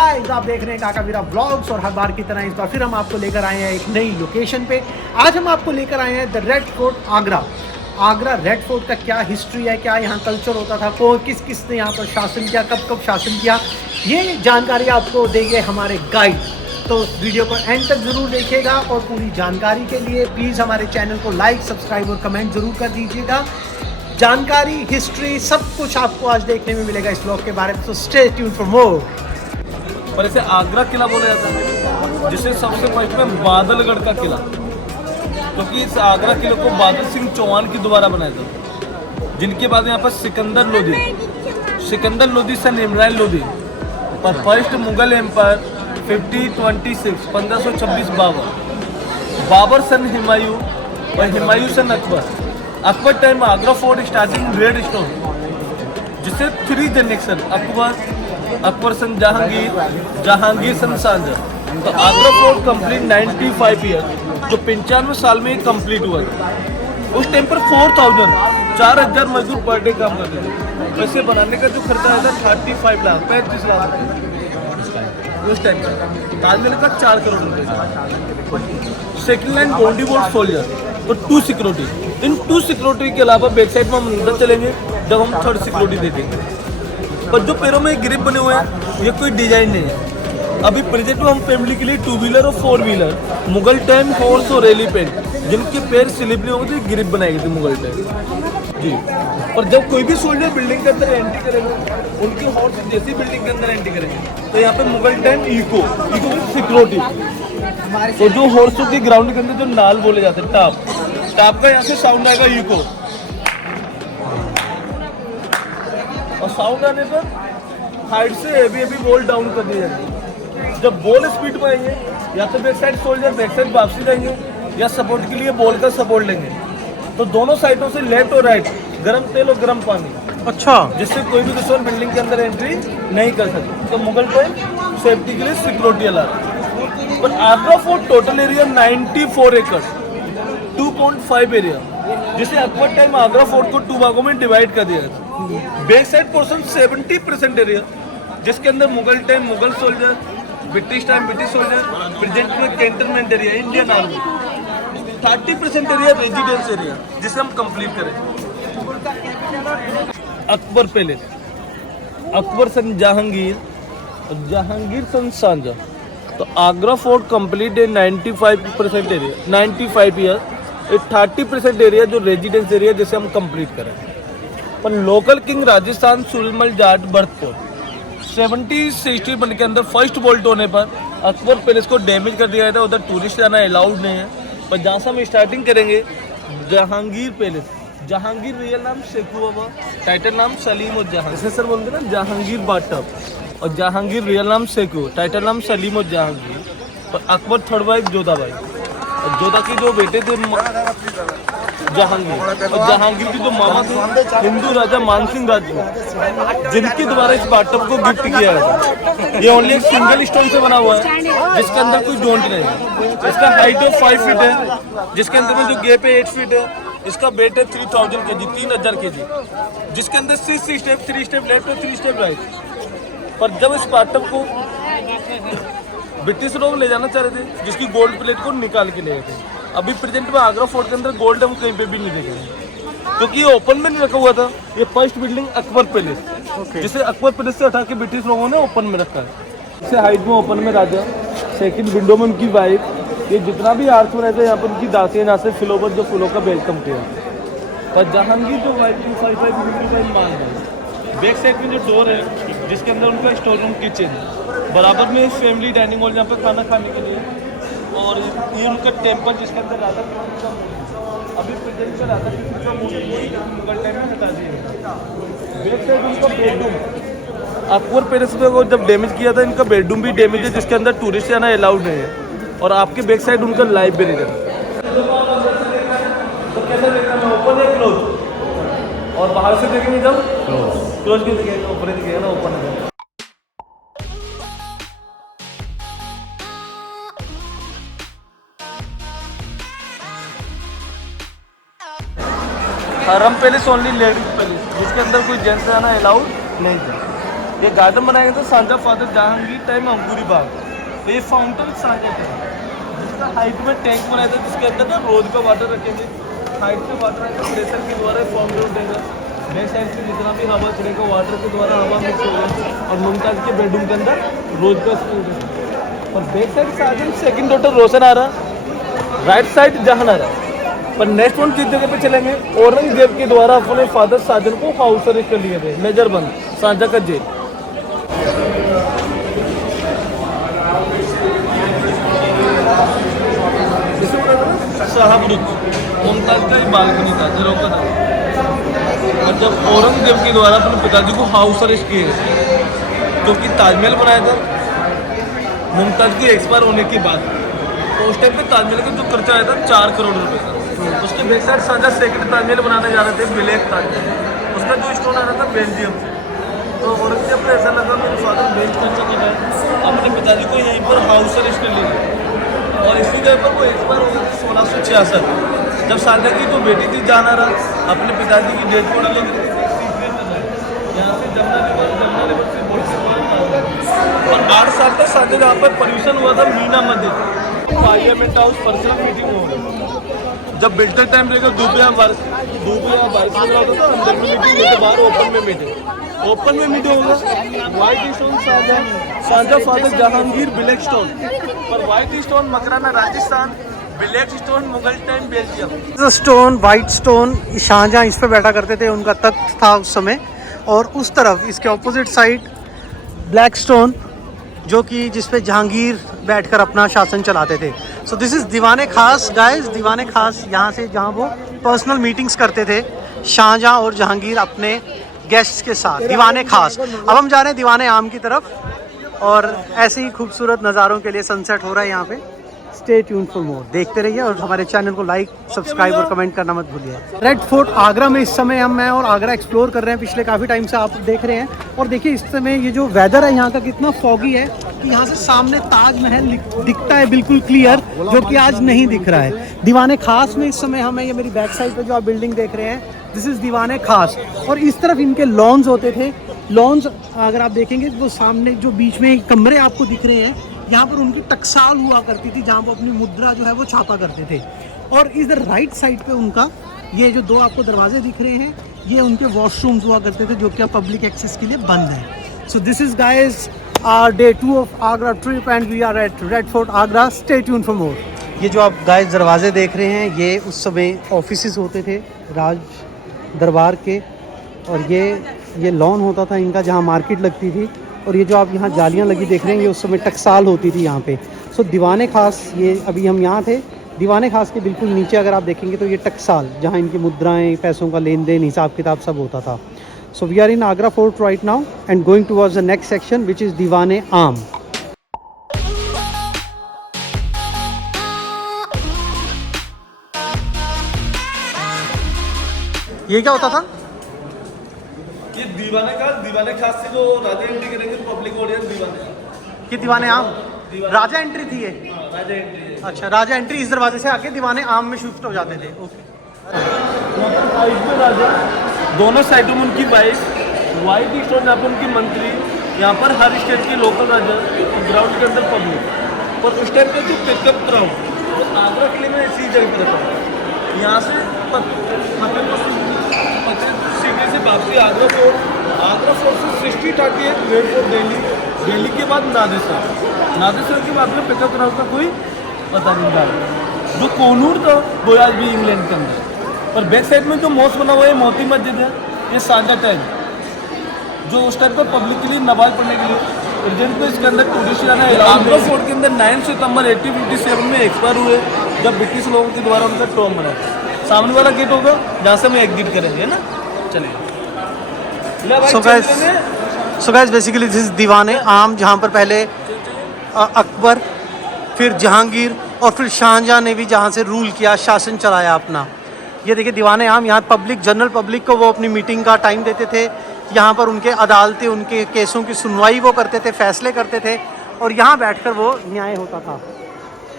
Guys, आप देख रहे हैं काका वीरा व्लॉग्स और हर बार की तरह इस बार फिर हम आपको लेकर आए हैं एक नई लोकेशन पे। आज हम आपको लेकर आए हैं the red fort Agra. Agra red fort का क्या हिस्ट्री है, क्या यहाँ कल्चर होता था, कौन किस किस ने यहाँ पर शासन किया, कब कब शासन किया, ये जानकारी आपको देंगे हमारे गाइड। तो वीडियो को एंड तक जरूर देखिएगा और पूरी जानकारी के लिए प्लीज़ हमारे चैनल को लाइक, सब्सक्राइब और कमेंट जरूर कर दीजिएगा। जानकारी, हिस्ट्री सब कुछ आपको आज देखने में मिलेगा इस ब्लॉग के बारे में, तो स्टे ट्यून्ड फॉर मोर। पर इसे आगरा किला बोला जाता है, जिसे सबसे फर्स्ट में बादलगढ़ का किला, क्योंकि इस आगरा किले को बादल सिंह चौहान के द्वारा बनाया था, जिनके बाद यहाँ पर सिकंदर लोधी सन इमरान लोधी पर first Mughal empire 1526 Babur son Humayun और Humayun son Akbar time Agra fort starting red stone, जिसे 3 generation Akbar son Jahangir son Shahjahan. तो आगरा फोर्ट कंप्लीट 95 ईयर, जो 95 साल में कंप्लीट हुआ था। उस टाइम पर 4,000 मजदूर पर डे काम करते थे। वैसे बनाने का जो खर्चा आया था 35 लाख रुपए उस टाइम पर। ताजमहल का 4 करोड़ रुपए। Second line boundary wall soldier और 2 सिक्योरिटी। इन 2 सिक्योरिटी के अलावा बैक साइड में हम अंदर चलेंगे जब हम 3rd सिक्योरिटी देखेंगे। पर जो पैरों में ग्रिप बने हुए हैं ये कोई डिजाइन नहीं है। अभी प्रेजेंट में हम फैमिली के लिए 2 व्हीलर और 4 व्हीलर मुगल टाइम हॉर्स और एलिफेंट, जिनके पैर स्लिप नहीं होते, ग्रिप बनाई गई थी मुगल टाइम जी। और जब कोई भी सोल्जर बिल्डिंग के अंदर एंट्री करेगा, उनके हॉर्स जैसी बिल्डिंग के अंदर एंट्री करेंगे तो यहाँ पे मुगल टाइम इको सिक्योरिटी। तो जो हॉर्सों के ग्राउंड के अंदर जो नाल बोले जाते हैं, टाप का यहाँ से साउंड आएगा इको, और साउंड आने पर हाइट से हेवी बॉल डाउन कर दी जाएगी। जब बॉल स्पीड में आएंगे या तो back side soldier back side वापसी जाएंगे या सपोर्ट के लिए बॉल का सपोर्ट लेंगे। तो दोनों साइडों से लेफ्ट और राइट गर्म तेल और गर्म पानी, अच्छा, जिससे कोई भी दुश्मन बिल्डिंग के अंदर एंट्री नहीं कर सकते। तो मुगल टाइम सेफ्टी के लिए सिक्योरिटी अलार्म। पर आगरा फोर्ट टोटल एरिया 94 एकड़ 2.5 एरिया, जिसे अकबर टाइम आगरा फोर्ट को 2 भागों में डिवाइड कर दिया था। बैक साइड पोर्शन 70% एरिया, जिसके अंदर Mughal time Mughal soldier, British time British soldier, present में cantonment area Indian army. 30% area residence area, जिसे हम कंप्लीट करें। Akbar palace, Akbar son Jahangir son Shahjahan. तो आगरा फोर्ट कंप्लीट है 95% एरिया, 95 ईयर। 30% एरिया जो रेजिडेंस एरिया, जिसे हम कंप्लीट करें। पर local king Rajasthan Surmal Jat birth 70-60 बन के अंदर फर्स्ट बोल्ट होने पर अकबर पैलेस को डैमेज कर दिया गया था। उधर टूरिस्ट जाना अलाउड नहीं है। पर जहाँ से हम स्टार्टिंग करेंगे जहांगीर पैलेस। जहांगीर रियल नाम शेखू बाबा, टाइटल नाम सलीम और जहांगीर। जैसे सर बोलते ना जहांगीर बाटप, और जहांगीर रियल नाम शेखू, टाइटल नाम सलीम और जहांगीर। पर अकबर 3rd वाइफ जोधाबाई, और जोधा के जो बेटे थे जहांगीर, और जहांगीर के जो मामा थे हिंदू राजा मानसिंह राजपूत, जिनके द्वारा इस बाटप को गिफ्ट किया गया था। ये ओनली एक सिंगल स्टोन से बना हुआ है, जिसके अंदर कोई जोंट नहीं है। इसका हाइट ऑफ 5 फीट है, जिसके अंदर में जो गैप है 8 फीट है। इसका वेट है 3000 kg, 3000 kg, जिसके अंदर 6 स्टेप, 3 स्टेप लेफ्ट और 3 स्टेप राइट। पर जब इस बाटप को ब्रिटिश लोग ले जाना चाह रहे थे, जिसकी गोल्ड प्लेट को निकाल के ले गए थे। अभी प्रेजेंट में आगरा फोर्ट के अंदर गोल्ड हम कहीं पे भी नहीं देखेंगे, क्योंकि ये ओपन में नहीं रखा हुआ था। ये फर्स्ट बिल्डिंग अकबर पैलेस, जिसे अकबर पैलेस से हटा के ब्रिटिश लोगों ने ओपन में रखा है। इसे हाइट में ओपन में राजा, सेकंड विंडो में उनकी वाइफ, ये जितना भी आर्ट्स में रहते हैं यहाँ पर उनकी दासियाँ, यहाँ से फिलोवर जो फूलों का वेलकम किया। पर जहांगीर जो वाइफ मान है, बैक साइड में जो डोर है, जिसके अंदर उनका स्टोर रूम किचन, बराबर में फैमिली डाइनिंग हॉल, यहाँ पर खाना खाने के लिए, और ये उनका टेम्पल, जिसके अंदर राधा कृष्ण का मूर्ति। अभी प्रेजेंट में राधा कृष्ण का मूर्ति मुगल टाइम में हटा दिया। बैक साइड उनका बेडरूम, अकबर पैलेस में वो जब डैमेज किया था, इनका बेडरूम भी डैमेज है, जिसके अंदर टूरिस्ट जाना अलाउड नहीं है। और आपके बैक साइड उनका लाइब्रेरी है। तो कैसे देखना है, ओपन है क्लोज, और बाहर से देखेंगे जब क्लोज की दिखेगा, ऊपर दिखेगा ना, ओपन है। हरम पैलेस ओनली लेडीज पैलेस, जिसके अंदर कोई जेंट्स आना अलाउड नहीं था। ये गार्डन बनाएंगे तो शाहजहाँ फादर जहांगीर टाइम अंगूरी बाग, ये फाउंटेन शाहजहाँ का जिसका हाइट में टैंक बनाया था, जिसके अंदर ना रोज का वाटर रखेंगे, हाइट से वाटर आएगा, प्रेशर के द्वारा फाउंटेन देगा, बैक साइड से जितना भी हवा चलेगा वाटर के द्वारा हवा मिक्स होगा, और मुमताज के बेडरूम के अंदर रोज का स्कूल है। और back side Shahjahan second daughter Roshan आ रहा, राइट साइड जहां आ रहा। पर नेक्स्ट वन किस जगह पे चलेंगे, औरंगजेब के द्वारा अपने फादर शाहजहां को हाउस अरेस्ट कर लिए थे, नजरबंद शाहजहां का जेल। शाहबरुख मुमताज का ही बालकनी था, झरोखा था। और जब औरंगजेब के द्वारा अपने पिताजी को हाउस अरेस्ट किए गए, जो कि ताजमहल बनाया था मुमताज की एक्सपायर होने के बाद, तो उस टाइम पे ताजमहल का जो खर्चा आया था 4 करोड़ रुपए का। उसके back side Shah Jahan second Taj Mahal बनाने जा रहे थे, ब्लैक ताजमहल, उसका जो स्टोन आ रहा था बेल्जियम से। तो औरंगजेब को ऐसा लगा मेरे फादर बेंच खर्चा कर रहा है, अपने पिताजी को यहीं पर हाउस अरेस्ट कर लिया, और इसी जगह पर वो एक्सपायर हो गए थे 1666। जब शाहजहां की जो बेटी थी जहानारा, अपने पिताजी की डेथ बॉडी लेकर यहाँ से जमुना रिवर से और 8 साल तक शाहजहां जहाँ पर परमिशन हुआ था मीना मस्जिद, पार्लियामेंट हाउस, पर्सनल मीटिंग हो। जब विंटर टाइम रहेगा धूप या बारिश में होता था, अंदर में मीटिंग देते, बाहर ओपन में मीटिंग होगा। White stone Shahjahan father Jahangir black stone, पर white stone Makrana Rajasthan, black stone Mughal time Belgium. Stone white stone Shahjahan इस पे बैठा करते थे, उनका तख्त था उस समय। और उस तरफ इसके ऑपोजिट साइड ब्लैक स्टोन, जो कि जिस पे जहांगीर बैठकर अपना शासन चलाते थे। सो दिस इज़ दीवाने खास गाइस, दीवाने खास यहाँ से जहाँ वो पर्सनल मीटिंग्स करते थे शाहजहां और जहांगीर अपने गेस्ट्स के साथ। दीवाने खास। अब हम जा रहे हैं दीवाने आम की तरफ, और ऐसे ही खूबसूरत नज़ारों के लिए सनसेट हो रहा है यहाँ पे। स्टे ट्यून फॉर मोर, देखते रहिए, और हमारे चैनल को लाइक, सब्सक्राइब और कमेंट करना मत भूलिए। रेड फोर्ट आगरा में इस समय मैं और आगरा एक्सप्लोर कर रहे हैं, पिछले काफ़ी टाइम से आप देख रहे हैं। और देखिए इस समय ये जो वेदर है यहाँ का कितना फॉगी है कि यहाँ से सामने ताजमहल दिखता है बिल्कुल क्लियर, जो कि आज नहीं दिख रहा है। दीवाने खास में इस समय हमें, ये मेरी बैक साइड पे जो आप बिल्डिंग देख रहे हैं, दिस इज़ दीवाने खास। और इस तरफ इनके लॉन्स होते थे। लॉन्स अगर आप देखेंगे वो सामने जो बीच में कमरे आपको दिख रहे हैं, यहाँ पर उनकी टकसाल हुआ करती थी, जहाँ वो अपनी मुद्रा जो है वो छापा करते थे। और इधर राइट साइड पे उनका ये जो 2 आपको दरवाजे दिख रहे हैं, ये उनके वॉशरूम्स हुआ करते थे, जो कि अब पब्लिक एक्सेस के लिए बंद है। So this is guys our day 2 of Agra trip and we are at red fort Agra. Stay tune for more. ये जो आप गाइस दरवाजे देख रहे हैं, ये उस समय ऑफिसेज होते थे राज दरबार के, और ये लॉन होता था इनका जहाँ मार्केट लगती थी। और ये जो आप यहाँ जालियाँ लगी देख रहे हैं, ये उस समय टकसाल होती थी यहाँ पे। सो दीवाने खास, ये अभी हम यहाँ थे, दीवाने खास के बिल्कुल नीचे अगर आप देखेंगे तो ये टकसाल, जहाँ इनकी मुद्राएं, पैसों का लेन देन, हिसाब किताब सब होता था। So we are in Agra fort right now and going towards the next section which is Diwane Aam. ये क्या होता था? ये दीवाने खास से जो राजा एंट्री करेंगे पब्लिक ऑडियंस दीवाने, ये दीवाने आम राजा एंट्री थी ये? राजा एंट्री है। अच्छा, राजा एंट्री इस दरवाजे से आके दीवाने आम में शिफ्ट हो जाते थे। ओके। साइड में राजा, दोनों साइडों में उनकी वाइफ, व्हाइट स्टोन यहाँ पर उनकी मंत्री, यहाँ पर हर स्टेट के लोकल राजा, ग्राउंड के अंदर पब्लिक। और उस टाइम पे जो पिकअप ग्राउंड वो आगरा किले में ऐसी जगह पर था। यहाँ से फतेहपुर सीकरी से वापसी आगरा फोर्ट से 60-38 रेड फोर्ट दिल्ली के बाद नादेसर के बाद में पिकअप ग्राउंड का कोई पता नहीं था। जो कोनूर था वो आज भी इंग्लैंड के अंदर। पर बैक साइड में जो मॉस्क बना हुआ है मोती मस्जिद है, ये शाहजहां टाइम, जो उस टाइम पर पब्लिक के लिए नमाज पढ़ने के लिए प्रेजेंट को इसके अंदर टूरिस्ट आना है। आगरा फोर्ट के अंदर 9 सितंबर 1857 में एक्सपायर हुए, जब ब्रिटिश लोगों के द्वारा उनका टॉम बना। सामने वाला गेट होगा जहाँ से हम एग्जिट करेंगे, है ना? चलिए। So guys basically this is दीवाने आम, जहाँ पर पहले अकबर, फिर जहांगीर और फिर शाहजहां ने भी जहाँ से रूल किया, शासन चलाया अपना। ये देखिए दीवाने आम, यहाँ पब्लिक, जनरल पब्लिक को वो अपनी मीटिंग का टाइम देते थे। यहाँ पर उनके अदालतें, उनके केसों की सुनवाई वो करते थे, फैसले करते थे, और यहाँ बैठकर वो न्याय होता था।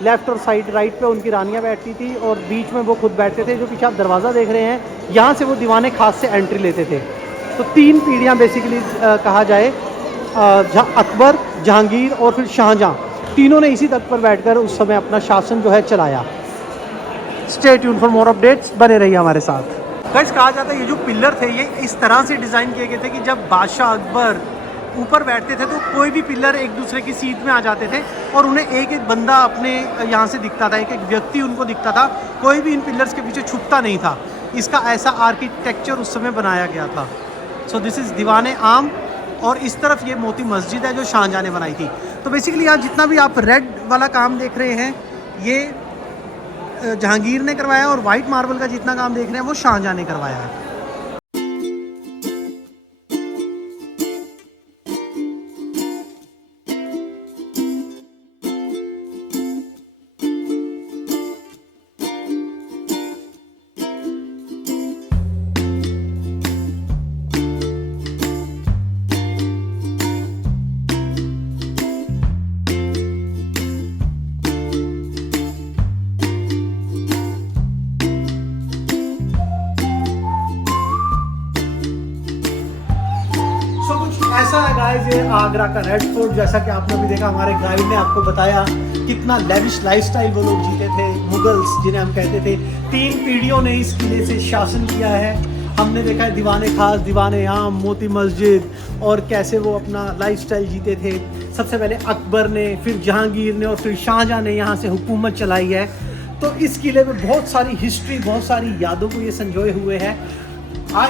लेफ्ट और साइड राइट पे उनकी रानियाँ बैठती थी, और बीच में वो खुद बैठते थे। जो पीछे आप दरवाज़ा देख रहे हैं, यहाँ से वो दीवाने खास से एंट्री लेते थे। तो 3 पीढ़ियाँ बेसिकली कहा जाए अकबर, जहांगीर और फिर शाहजहाँ, तीनों ने इसी तख्त पर बैठकर उस समय अपना शासन जो है चलाया। Stay tune for more updates, बने रहिए हमारे साथ। गाइस, कहा जाता है ये जो पिलर थे ये इस तरह से डिज़ाइन किए गए थे कि जब बादशाह अकबर ऊपर बैठते थे तो कोई भी पिलर एक दूसरे की सीट में आ जाते थे और उन्हें एक एक बंदा अपने यहाँ से दिखता था, एक एक व्यक्ति उनको दिखता था, कोई भी इन पिलर्स के पीछे छुपता नहीं था। इसका ऐसा आर्किटेक्चर उस समय बनाया गया था। सो दिस इज़ दीवाने आम, और इस तरफ ये मोती मस्जिद है जो शाहजहाँ ने बनाई थी। तो बेसिकली यहाँ जितना भी आप रेड वाला काम देख रहे हैं ये जहांगीर ने करवाया, और वाइट मार्बल का जितना काम देख रहे हैं वो शाहजहाँ ने करवाया है। ऐसा है गाइस ये आगरा का रेड फोर्ट। जैसा कि आपने भी देखा, हमारे गाइड ने आपको बताया कितना लेविश लाइफस्टाइल वो लोग जीते थे, मुगल्स जिन्हें हम कहते थे। 3 पीढ़ियों ने इस किले से शासन किया है। हमने देखा है दीवाने खास, दीवाने आम, मोती मस्जिद, और कैसे वो अपना लाइफस्टाइल जीते थे। सबसे पहले अकबर ने, फिर जहांगीर ने और फिर शाहजहाँ ने यहाँ से हुकूमत चलाई है। तो इस किले में बहुत सारी हिस्ट्री, बहुत सारी यादों को ये संजोए हुए हैं।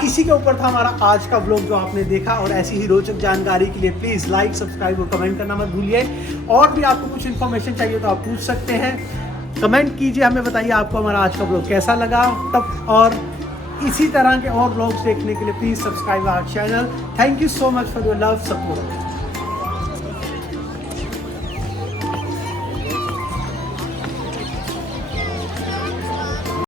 इसी के ऊपर था हमारा आज का व्लॉग जो आपने देखा, और ऐसी ही रोचक जानकारी के लिए प्लीज़ लाइक, सब्सक्राइब और कमेंट करना मत भूलिए। और भी आपको कुछ इन्फॉर्मेशन चाहिए तो आप पूछ सकते हैं, कमेंट कीजिए, हमें बताइए आपको हमारा आज का व्लॉग कैसा लगा। तब और इसी तरह के और व्लॉग्स देखने के लिए please subscribe our channel. Thank you so much for your love support.